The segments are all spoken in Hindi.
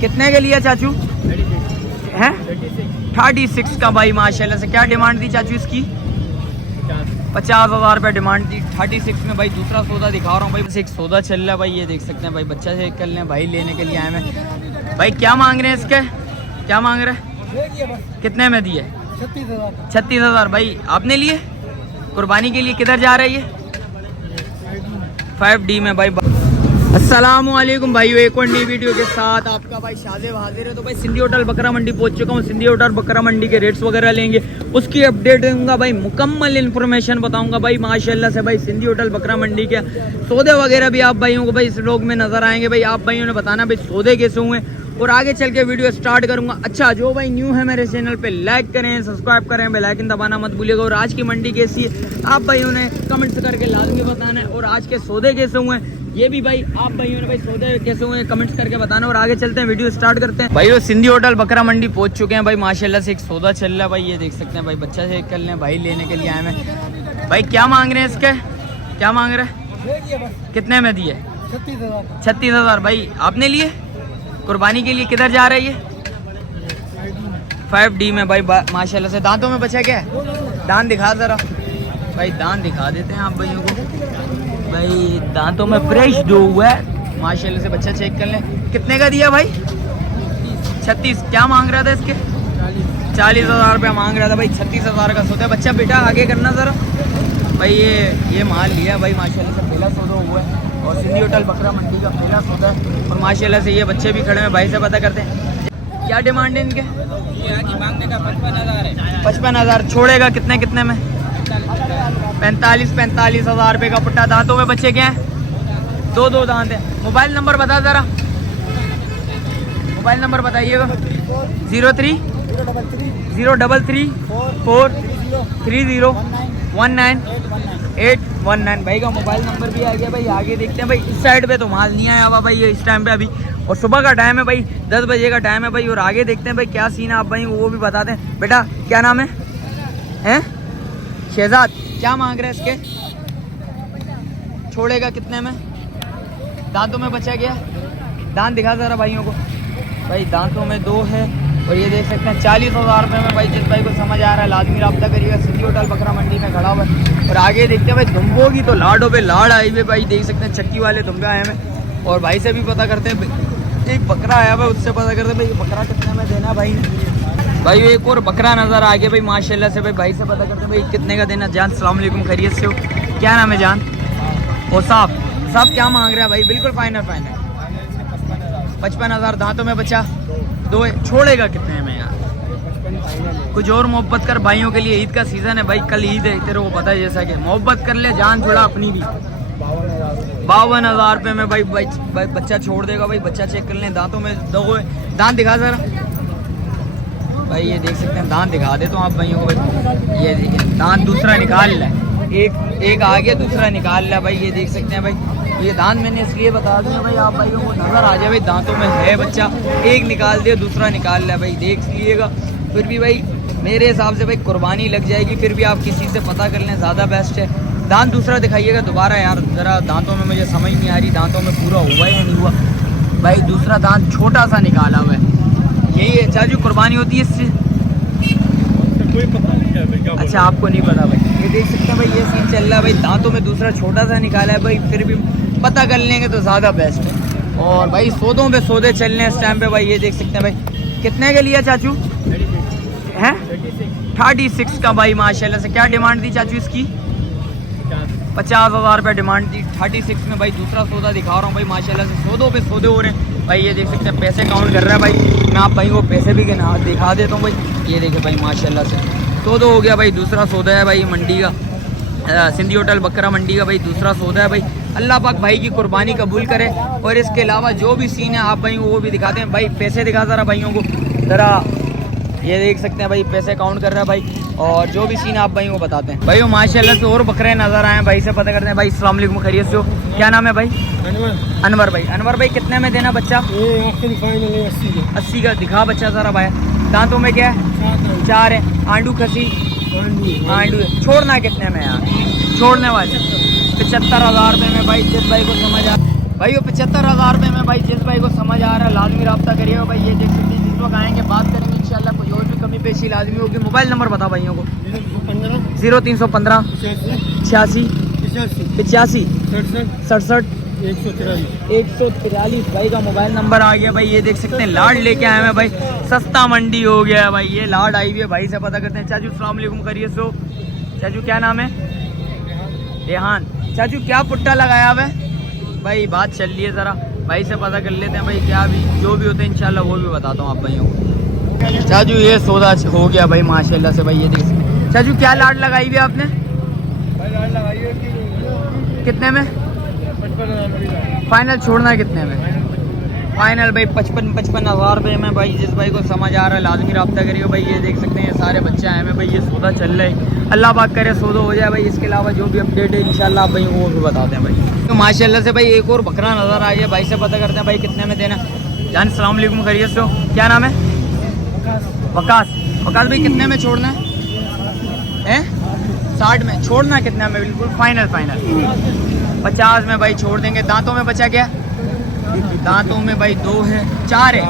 कितने के लिए चाचू हैं? 36 का भाई माशाल्लाह से। क्या डिमांड दी चाचू इसकी? 50,000 रुपये डिमांड दी। 36 में भाई दूसरा सौदा दिखा रहा हूँ भाई। बस एक सौदा चल रहा है भाई, ये देख सकते हैं भाई। बच्चा चेक कर लें भाई, लेने के लिए आए हैं भाई। क्या मांग रहे हैं इसके? क्या मांग रहे हैं? कितने में दिए? 36,000 भाई। आपने लिए कुर्बानी के लिए? किधर जा रहा है ये? 5D में भाई। अस्सलामुअलैकुम भाई, एक और नई वीडियो के साथ आपका भाई शाज़ेब हाजिर है। तो भाई सिंधी होटल बकरा मंडी पहुंच चुका हूँ। सिंधी होटल बकरा मंडी के रेट्स वगैरह लेंगे, उसकी अपडेट दूंगा भाई, मुकम्मल इन्फॉर्मेशन बताऊंगा भाई माशाल्लाह से। भाई सिंधी होटल बकरा मंडी के सौदे वगैरह भी आप भाइयों को भाई इस व्लॉग में नजर आएंगे भाई। आप भाइयों ने बताना भाई सौदे कैसे हुए, और आगे चल के वीडियो स्टार्ट करूंगा। अच्छा, जो भाई न्यू है मेरे चैनल पे लाइक करें, सब्सक्राइब करें, बेल आइकन दबाना मत भूलिएगा। और आज की मंडी कैसी है आप भाइयों ने कमेंट्स करके लाजमी बताना है। और आज के सौदे कैसे हुए ये भी भाई आप भाइयों ने भाई सौदे कैसे हुए कमेंट्स करके बताना। और आगे चलते हैं, वीडियो स्टार्ट करते हैं भाई। वो सिंधी होटल बकरा मंडी पहुंच चुके हैं भाई माशाल्लाह से। एक सौदा चल रहा है भाई, ये देख सकते हैं भाई। बच्चा चेक कर लें भाई, लेने के लिए आए हैं भाई। क्या मांग रहे हैं इसके? क्या मांग रहे हैं? कितने में दिए? 36,000 भाई। आपने लिए कुर्बानी के लिए? किधर जा रहा है ये? 5D में भाई माशाल्लाह से। दांतों में बचा क्या है? दांत दिखा जरा भाई, दांत दिखा देते हैं आप भाइयों को भाई। दांतों में फ्रेश दो हुआ है माशाल्लाह से। बच्चा चेक कर लें। कितने का दिया भाई? 36। क्या मांग रहा था इसके? 40,000 रुपया मांग रहा था भाई। 36,000 का सौदा। बच्चा बेटा आगे करना जरा भाई। ये माल लिया भाई माशाल्लाह से। पहला सौदा हुआ है और सिंधी होटल बकरा मंडी का पहला सौदा है। और माशाल्लाह से ये बच्चे भी खड़े हैं, भाई से पता करते हैं क्या डिमांड है इनके। मांगने का 55,000 है। 55,000 छोड़ेगा कितने कितने में? 45,000 रुपये का पुट्टा। दांतों में बच्चे क्या हैं? दो दांत है। मोबाइल नंबर बता जरा, मोबाइल नंबर बताइएगा। 03 033 430 19 भाई का मोबाइल नंबर भी आ गया भाई। आगे देखते हैं भाई। इस साइड पे तो माल नहीं आया हुआ भाई ये इस टाइम पे अभी, और सुबह का टाइम है भाई, 10 बजे का टाइम है भाई। और आगे देखते हैं भाई क्या सीन है आप भाई वो भी बता दें। बेटा क्या नाम है? हैं शहजाद। क्या मांग रहे हैं इसके? छोड़ेगा कितने में? दांतों में बचा गया? दांत दिखा जरा भाइयों को भाई। दांतों में 2 है। और ये देख सकते हैं 40,000 रुपये में भाई। जिस भाई को समझ आ रहा है लाजमी रब्ता करिएगा। सिंधी होटल बकरा मंडी में खड़ा हुआ है। और आगे देखते हैं भाई दुम्बों की तो लाडों पे लाड़ आई हुई भाई। देख सकते हैं चक्की वाले दुम्बे आए हैं। और भाई से भी पता करते हैं, एक बकरा आया हुआ उससे पता करते हैं भाई बकरा कितने में देना भाई। भाई एक और बकरा नज़र आ गया भाई माशाल्लाह से। भाई से पता करते हैं भाई कितने का देना। जान अस्सलाम वालेकुम, खैरियत से हो? क्या नाम है जान? ओ साहब क्या मांग रहा है भाई? बिल्कुल फाइनल 55,000। दांतों में बचा 2 है। छोड़ेगा कितने में यार? कुछ और मोहब्बत कर भाइयों के लिए। ईद का सीज़न है भाई, कल ईद है तेरे को पता है। जैसा कि मोहब्बत कर ले, जान छोड़ा अपनी भी। 52,000 रुपये में भाई बच्चा छोड़ देगा भाई। बच्चा चेक कर लें। दांतों में 2 है। दांत दिखा जरा भाई। ये देख सकते हैं दांत दिखा देता हूँ आप भाइयों को भाई। ये देखिए दांत दूसरा निकाल रहा है। एक आ गया, दूसरा निकाल रहा है भाई। ये देख सकते हैं भाई। ये दांत मैंने इसलिए बता दिया भाई आप भाइयों को नज़र आ जाए भाई। दांतों में है बच्चा। एक निकाल दिया, दूसरा निकाल रहा है भाई। देख लीजिएगा। फिर भी भाई मेरे हिसाब से भाई कुर्बानी लग जाएगी। फिर भी आप किसी से पता कर लें, ज़्यादा बेस्ट है। दांत दूसरा दिखाइएगा दोबारा यार ज़रा। दांतों में मुझे समझ नहीं आ रही दांतों में पूरा हुआ या नहीं हुआ भाई। दूसरा दांत छोटा सा निकाला हुआ है। यही है चाचू कुर्बानी होती है इससे? कोई पता नहीं है भाई। अच्छा आपको नहीं पता भाई। ये देख सकते हैं भाई ये सीन चल रहा है भाई। दांतों में दूसरा छोटा सा निकाला है भाई। फिर भी पता कर लेंगे तो ज़्यादा बेस्ट है। और भाई सौदों पे सौदे चल रहे हैं इस टाइम पे भाई। ये देख सकते हैं भाई। कितने के लिए चाचू हैं? 36 का भाई माशाल्लाह से। क्या डिमांड दी चाचू इसकी? 50,000 रुपये डिमांड दी। 36 में भाई दूसरा सौदा दिखा रहा हूँ भाई माशाल्लाह से। सौदों पे सौदे हो रहे हैं भाई। ये देख सकते हैं पैसे काउंट कर रहा है भाई। मैं आप भाई को पैसे भी दिखा देता हूँ भाई। ये देखे भाई माशाल्लाह से सौदा हो गया भाई। दूसरा सौदा है भाई मंडी का, सिंधी होटल बकरा मंडी का भाई दूसरा सौदा है भाई। अल्लाह पाक भाई की कुर्बानी कबूल करे। और इसके अलावा जो भी सीन है आप भाई को वो भी दिखाते हैं भाई। पैसे दिखा जरा भाइयों को ज़रा। ये देख सकते हैं भाई पैसे काउंट कर रहा है भाई। और जो भी सीन आप भाई को बताते हैं भाई। वो माशाल्लाह से और बकरे नज़र आए हैं भाई से पता करते हैं भाई। अस्सलाम वालेकुम, खैरियत से हो? क्या नाम है भाई? अनवर भाई। अनवर भाई कितने में देना बच्चा? 80 का दिखा बच्चा ज़रा भाई। दांतों में क्या है? 4 है। आंडू खसी आंडू है। छोड़ना कितने में यार? छोड़ने वाले 75,000 रुपये में भाई। जिस भाई को समझ आ भाई वो 75,000 रुपये में भाई। जिस भाई को समझ आ रहा है लाजमी रब्ता करिएगा भाई। KYC लाजमी होगी। मोबाइल नंबर बता भाइयों को। 0315 86 85 67 143 भाई का मोबाइल नंबर आ गया भाई। ये देख सकते हैं लाड लेके आए हैं भाई, सस्ता मंडी हो गया है भाई। ये लाड आई हुई है भाई से पता करते हैं। चाचू अस्सलाम वालेकुम, खैरियत से हो? चाचू क्या नाम है? रेहान। चाचू क्या पुट्टा लगाया हुआ है भाई? बात चल रही है, ज़रा भाई से पता कर लेते हैं भाई। क्या भी जो भी होता है इंशाल्लाह वो भी बताता हूँ आप भाइयों को। चाचू ये सौदा हो गया भाई माशाल्लाह से भाई। ये देख चाचू क्या लाड लगाई हुई है आपने? कितने में फाइनल छोड़ना है? कितने में फाइनल भाई? 55 हज़ार रुपये में भाई। जिस भाई को समझ आ रहा है लाजमी रब्ता करिएगा भाई। ये देख सकते हैं सारे बच्चे आए हैं भाई। ये सौदा चल रहा है, अल्लाह पाक करे सौदा हो जाए भाई। इसके अलावा जो भी अपडेट है इंशाल्लाह आप भाई वो भी बताते हैं भाई। तो माशाल्लाह से भाई एक और बकरा नज़र आ गया भाई से पता करते हैं भाई कितने में देना। जान अस्सलाम वालेकुम, खैरियत से हो? क्या नाम है? वकास। वकास भाई कितने में छोड़ना है? 60 में छोड़ना? कितने में? बिल्कुल फाइनल 50 में भाई छोड़ देंगे। दांतों में बचा क्या? दांतों में भाई 2 है, 4 है।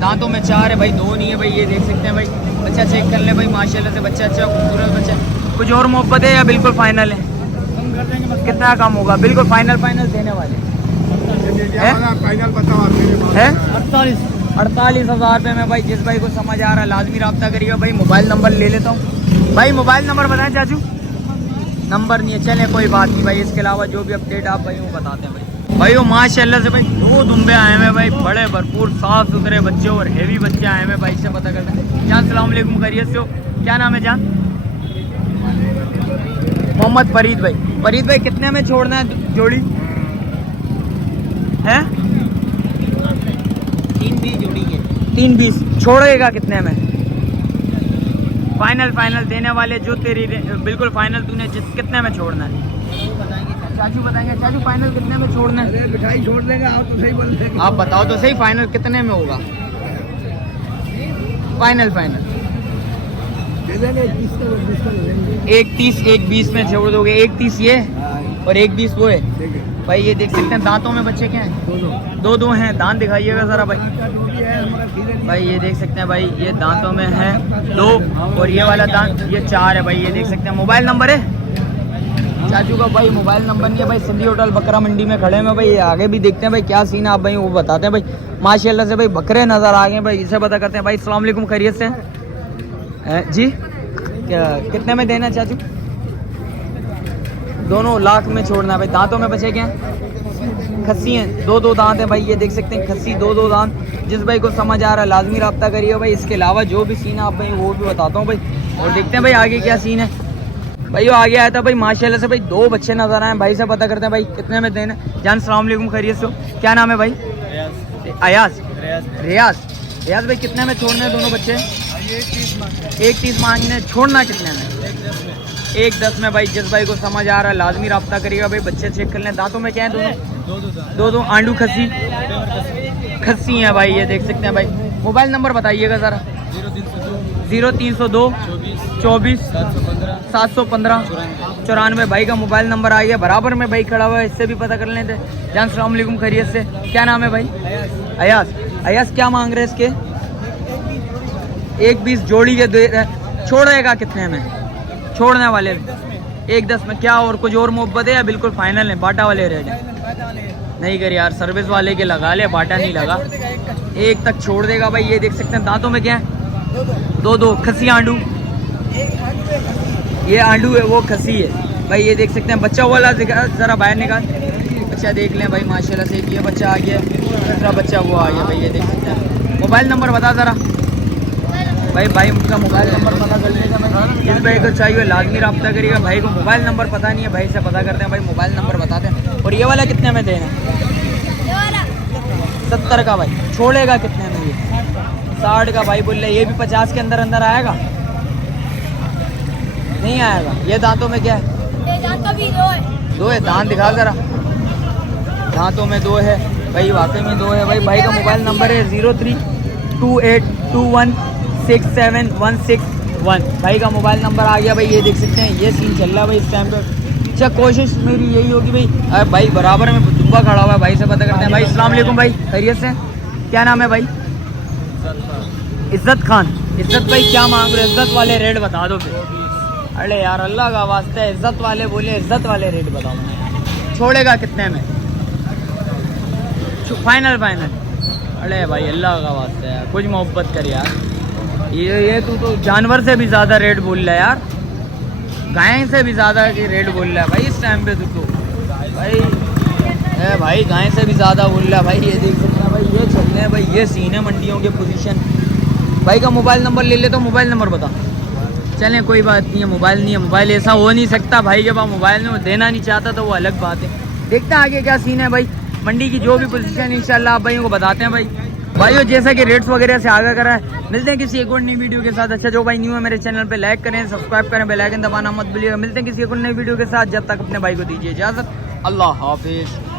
दांतों में 4 है भाई, 2 नहीं है भाई। ये देख सकते हैं भाई, बच्चा चेक कर ले भाई माशाल्लाह से। बच्चा अच्छा खूबसूरत बच्चा। कुछ और मोहब्बत है या बिल्कुल फाइनल है? कितना कम होगा? बिल्कुल फाइनल देने वाले है? 48 हज़ार रुपये में भाई। जिस भाई को समझ आ रहा है लाजमी रब्ता करिएगा भाई। मोबाइल नंबर ले लेता हूँ भाई। मोबाइल नंबर बताएं चाचू। नंबर नहीं है, चले कोई बात नहीं भाई। इसके अलावा जो भी अपडेट आप भाई वो बताते हैं भाई। भाई वो माशाल्लाह से भाई 2 दुम्बे आए हैं भाई, बड़े भरपूर साफ सुथरे बच्चे और हेवी बच्चे आए हैं भाई से पता करते हैं। जान अस्सलाम वालेकुम, खैरियत से हो? क्या नाम है जान? मोहम्मद फरीद भाई। फरीद भाई कितने में छोड़ना है जोड़ी है? 3 जोड़ी है। 3 छोड़ेगा कितने में? फाइनल देने वाले जो तेरी बिल्कुल फाइनल तूने कितने में छोड़ना है? चाचू बताएंगे। चाचू फाइनल कितने में छोड़ना है? मिठाई छोड़ देंगे आप तो सही बोल देंगे। आप बताओ तो सही फाइनल कितने में होगा? फाइनल 1:30 1:20 में छोड़ दोगे? 1:30 ये और 1:20 वो है भाई। ये देख सकते हैं दांतों में बच्चे क्या हैं? 2 हैं। दांत दिखाइएगा जरा भाई। भाई ये देख सकते हैं भाई, ये दांतों में है 2 और ये वाला दांत ये 4 है भाई। ये देख सकते हैं। मोबाइल नंबर है चाचू का भाई? मोबाइल नंबर नहीं है भाई। सिंधी होटल बकरा मंडी में खड़े हैं भाई। आगे भी देखते हैं भाई क्या सीन है आप भाई वो बताते हैं भाई। माशाल्लाह से भाई बकरे नज़र आ गए भाई। इसे पता करते हैं भाई। अस्सलाम वालेकुम, खैरियत से जी? क्या कितने में देना चाचू? दोनों लाख में छोड़ना है भाई। दांतों में बचे क्या? खस्सी हैं, 2 दांत हैं भाई। ये देख सकते हैं खस्सी 2 दांत। जिस भाई को समझ आ रहा है लाजमी रब्ता करिए भाई। इसके अलावा जो भी सीन है आप भाई वो भी बताता हूँ भाई। और देखते हैं भाई आगे क्या सीन है भाई। वो आगे आया था भाई माशाल्लाह से भाई 2 बच्चे नजर आए भाई से पता करते हैं भाई कितने में देना। जान अस्सलाम वालेकुम, खैरियत से हो? क्या नाम है भाई? अयाज। रियाज भाई कितने में छोड़ने हैं दोनों बच्चे? 1:30 मांगने। छोड़ना कितने में? 1:10 में भाई। जिस भाई को समझ आ रहा है लाजमी रब्ता करिएगा भाई। बच्चे चेक कर लें। दांतों में क्या है? दोनों 2 आंडू खस्सी हैं भाई। ये देख सकते हैं भाई। मोबाइल नंबर बताइएगा ज़रा। 0302 24 715 94 भाई का मोबाइल नंबर आ गया। बराबर में भाई खड़ा हुआ है, इससे भी पता कर लेते। जान अस्सलाम वालेकुम, खैरियत से? क्या नाम है भाई? अयास। क्या मांग रहे हैं इसके? 1:20 जोड़ी के छोड़ेगा कितने में? छोड़ने वाले 1:10 में। क्या और कुछ और मोहब्बत है या बिल्कुल फाइनल है? बाटा वाले रेट है? नहीं कर यार, सर्विस वाले के लगा ले, बाटा नहीं लगा। 1 तक छोड़ देगा भाई। ये देख सकते हैं दांतों में क्या है? 2 खस्सी आंडू। ये आंडू है वो खस्सी है भाई। ये देख सकते हैं। बच्चा वाला ज़रा बाहर निकाल। बच्चा देख लें भाई माशाल्लाह से। ये बच्चा आ गया, दूसरा बच्चा वो आ गया भाई। ये देख सकते हैं। मोबाइल नंबर बता ज़रा भाई उनका मोबाइल नंबर पता कर लेगा भाई। जिस भाई को चाहिए लाजमी रब्ता करिएगा। भाई को मोबाइल नंबर पता नहीं है, भाई से पता करते हैं भाई। मोबाइल नंबर बताते हैं। और ये वाला कितने में देना? 70 का भाई। छोड़ेगा कितने में? ये 60 का भाई बोल रहे। ये भी 50 के अंदर आएगा? नहीं आएगा। ये दांतों में क्या है? दो है। दांत दिखा जरा। दांतों में 2 है भाई, वाकई में 2 है भाई। भाई का मोबाइल नंबर है 0328216716 भाई का मोबाइल नंबर आ गया भाई। ये देख सकते हैं। ये सीन चल रहा है भाई इस टाइम पे। अच्छा कोशिश मेरी यही होगी भाई। भाई बराबर में दुब्बा खड़ा हुआ है, भाई से पता करते हैं भाई। अस्सलाम वालेकुम भाई, खैरियत से? क्या नाम है भाई? इज्जत खान। इज्जत भाई क्या मांग रहे हो? इज्जत वाले रेट बता दो फिर। अरे यार अल्लाह का वास्ता है, इज्जत वाले बोले, इज्जत वाले रेट बताओ ना। छोड़ेगा कितने में? Final final. अरे भाई अल्लाह का वास्ता है कुछ मोहब्बत कर यार। ये तू तो जानवर से भी ज़्यादा रेट बोल रहा है यार, गाय से भी ज़्यादा की रेट बोल रहा है भाई इस टाइम पे। तू तो भाई भाई गाय से भी ज़्यादा बोल रहा है भाई। ये देख सकते हैं भाई, ये चलते हैं भाई, ये सीन है मंडियों के पोजीशन। भाई का मोबाइल नंबर ले ले तो मोबाइल नंबर बता। चलें कोई बात नहीं है, मोबाइल नहीं है, मोबाइल ऐसा हो नहीं सकता भाई के पास मोबाइल नहीं, देना नहीं चाहता तो वो अलग बात है। देखते हैं आगे क्या सीन है भाई, मंडी की जो भी पोजीशन इंशाल्लाह आप भाइयों को बताते हैं भाई। भाइयों जैसा कि रेट्स वगैरह से आगे करा है, मिलते हैं किसी एक और नई वीडियो के साथ। अच्छा जो भाई न्यू है मेरे चैनल पे लाइक करें, सब्सक्राइब करें, बेल आइकन दबाना मत भूलिएगा। मिलते हैं किसी एक और नई वीडियो के साथ, जब तक अपने भाई को दीजिए इजाज़त। अल्लाह हाफिज़।